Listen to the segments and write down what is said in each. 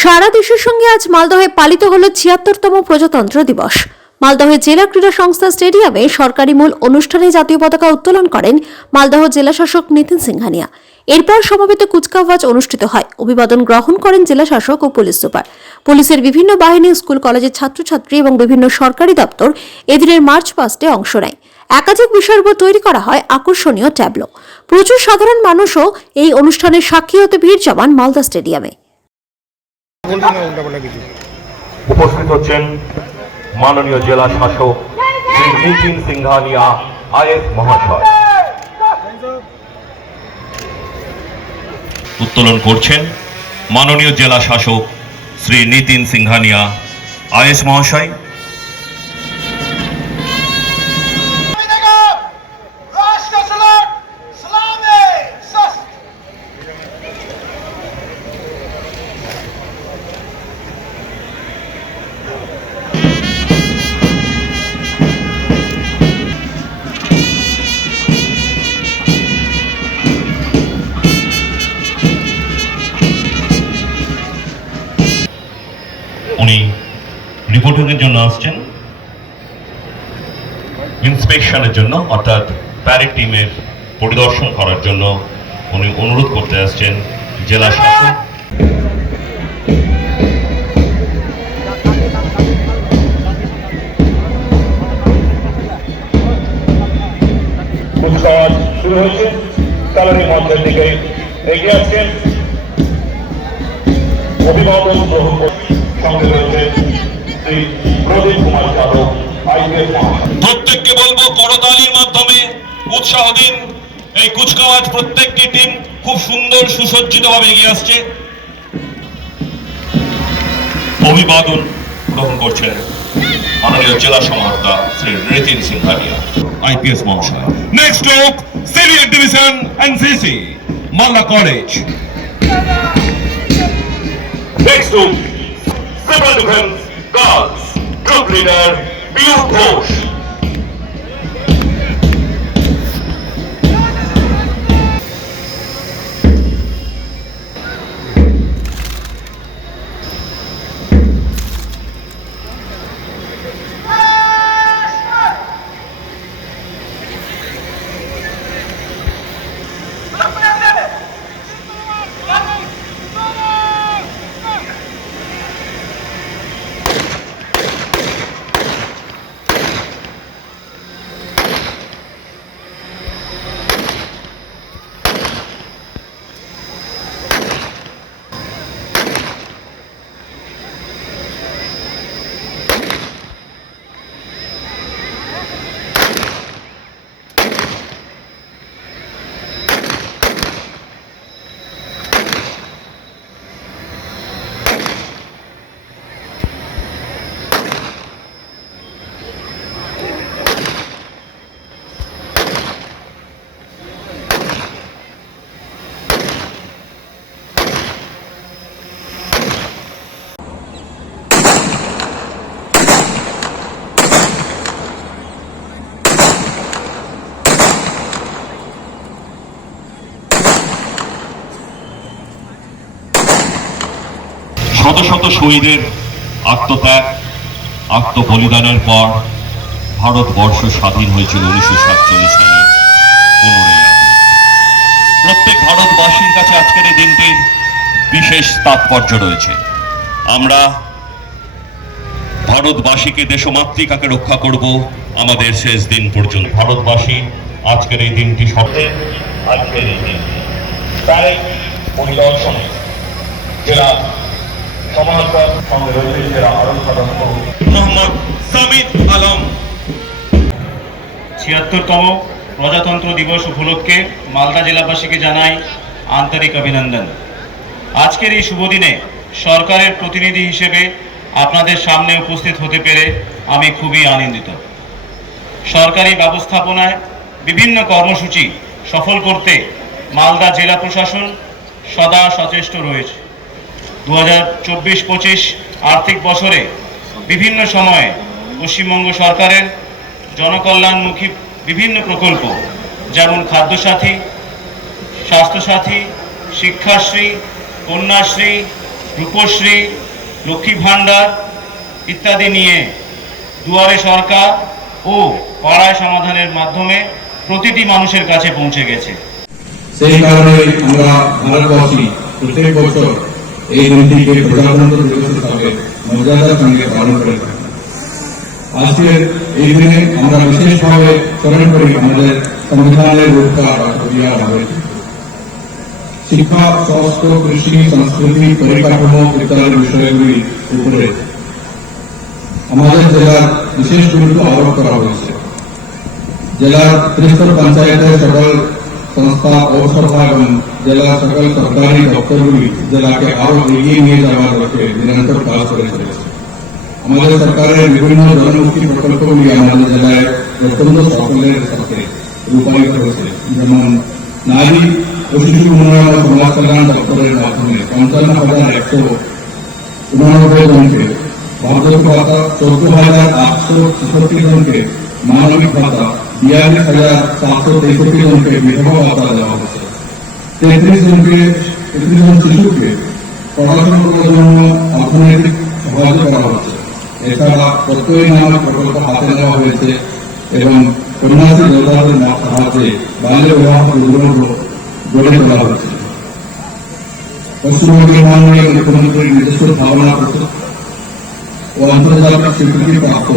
সারা দেশের সঙ্গে আজ মালদহে পালিত হল ছিয়াত্তরতম প্রজাতন্ত্র দিবস। মালদহে জেলা ক্রীড়া সংস্থা স্টেডিয়ামে সরকারি মূল অনুষ্ঠানে জাতীয় পতাকা উত্তোলন করেন মালদহ জেলা শাসক নিতিন সিংহানিয়া। এরপর সমাবেত কুচকাওয়াজ অনুষ্ঠিত হয়। অভিবাদন গ্রহণ করেন জেলা শাসক ও পুলিশ সুপার। পুলিশের বিভিন্ন বাহিনী, স্কুল, কলেজের ছাত্রছাত্রী এবং বিভিন্ন সরকারি দপ্তর এদিনের মার্চ পাস্টে অংশ নেয়। একাধিক বিষয়ের উপর তৈরি করা হয় আকর্ষণীয় ট্যাবলো। প্রচুর সাধারণ মানুষও এই অনুষ্ঠানের সাক্ষী হতে ভিড় জমান মালদা স্টেডিয়ামে। উপস্থিত হচ্ছেন মাননীয় জেলা শাসক শ্রী নিতিন সিংহানিয়া আইএস মহাশয়। উত্তোলন করছেন মাননীয় জেলা শাসক শ্রী নীতিন সিংহানিয়া আইএস মহাশয়। উনি রিপোর্টিংয়ের জন্য আসছেন। ইন্সপেকশনের জন্য, অর্থাৎ প্যারেড টিমের পরিদর্শন করার জন্য উনি অনুরোধ করতে আসছেন জেলা শাসক। অভিবাদন গ্রহণ সঙ্গে রয়েছে প্রত্যেককে বলব করতালির মাধ্যমে উৎসাহ দিন। এই কুচকাওয়াজ প্রত্যেকটি টিম খুব সুন্দর সুসজ্জিত ভাবে এগিয়ে আসছে। অভিবাদন গ্রহণ করছেন মাননীয় জেলা সমাহর্তা শ্রী নিতিন সিংহানিয়া আইপিএস মহাশয়। নেক্সট লোক senior division NCC Malda college Next to Civil Defense Guards, Group Leader Piyush Ghosh. শত শত শহীদের আত্মত্যাগ, আত্মবলিদানের পর ভারতবর্ষ স্বাধীন হয়েছিল উনিশশো সাতচল্লিশ সালে পনেরোই প্রত্যেক ভারতবাসীর কাছে আজকের এই দিনটির বিশেষ তাৎপর্য রয়েছে। আমরা ভারতবাসীকে দেশমাতৃকাকে রক্ষা করব আমাদের শেষ দিন পর্যন্ত। ভারতবাসী, আজকের এই দিনটি সবচেয়ে আজকের এই দিনটি। প্যারেড পরিদর্শনে জেলা ছিয়াত্তরতম প্রজাতন্ত্র দিবস উপলক্ষে মালদা জেলাবাসীকে জানাই আন্তরিক অভিনন্দন। আজকের এই শুভ দিনে সরকারের প্রতিনিধি হিসেবে আপনাদের সামনে উপস্থিত হতে পেরে আমি খুবই আনন্দিত। সরকারি ব্যবস্থাপনায় বিভিন্ন কর্মসূচি সফল করতে মালদা জেলা প্রশাসন সদা সচেষ্ট রয়েছে। দু হাজার চব্বিশ পঁচিশ আর্থিক বছরে বিভিন্ন সময়ে পশ্চিমবঙ্গ সরকারের জনকল্যাণমুখী বিভিন্ন প্রকল্প, যেমন খাদ্যসাথী, স্বাস্থ্যসাথী, শিক্ষাশ্রী, কন্যাশ্রী, রূপশ্রী, লক্ষ্মী ভাণ্ডার ইত্যাদি নিয়ে দুয়ারে সরকার ও পাড়ায় সমাধানের মাধ্যমে প্রতিটি মানুষের কাছে পৌঁছে গেছে। সেই কারণে আমরা ভারতবাসী প্রত্যেক বছর এই দিনটিকে প্রজাতন্ত্র দিবস হিসাবে মর্যাদার সঙ্গে পালন করে থাকি আজকের এই দিনে আমরা বিশেষভাবে স্মরণ করি আমাদের সংবিধানের রূপকার ডক্টর বি আর আম্বেদকর শিক্ষা স্বাস্থ্য কৃষি সংস্কৃতি পরিকাঠামো ইত্যাদি বিষয়গুলি উপরে আমাদের জেলার বিশেষ গুরুত্ব আরোপ করা হয়েছে জেলার ত্রিস্তর পঞ্চায়েতের সকল সংস্থা পৌরসভা এবং জেলার সকল সরকারি দপ্তরগুলি জেলাকে আরও এগিয়ে নিয়ে যাওয়ার লক্ষ্যে নিরন্তর কাজ করে চলেছে আমাদের সরকারের বিভিন্ন জনমুখী প্রকল্পগুলি আমাদের জেলায় অত্যন্ত সকলের সাথে রূপায়িত হয়েছে যেমন নারী ও শিশু উন্নয়ন ও সমাজ কল্যাণ দপ্তরের মাধ্যমে পঞ্চান্ন হাজার একশো উননব্বই জনকে বার্ধক্য ভাতা চোদ্দ হাজার আটশো ছেষট্টি জনকে মানবিক ভাতা বিয়াল্লিশ হাজার সাতশো তেষট্টি জনকে বিধবা ভাতা দেওয়া হচ্ছে তেত্রিশ জনকে, তেত্রিশ জন শিশুকে পড়াশোনা করার হয়েছে। পশ্চিমবঙ্গের মুখ্যমন্ত্রীর নিজস্ব ধারণা প্রস্তুত ও আন্তর্জাতিক স্বীকৃতি প্রাপ্ত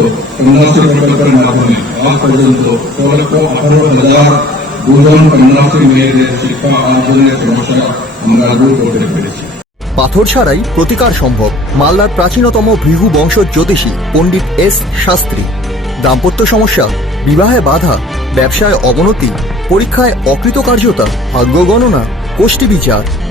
প্রকল্পের মাধ্যমে আজ পর্যন্ত আঠারো হাজার দুজন কন্যাশ্রী মেয়েদের শিক্ষা সমস্যা আমরা দূর করতে পেরেছি পাথর ছাড়াই প্রতিকার সম্ভব মালদার প্রাচীনতম ভৃহু বংশ জ্যোতিষী পণ্ডিত এস শাস্ত্রী। দাম্পত্য সমস্যা, বিবাহে বাধা, ব্যবসায় অবনতি, পরীক্ষায় অকৃতকার্যতা, ভাগ্য গণনা গোষ্ঠী বিচার।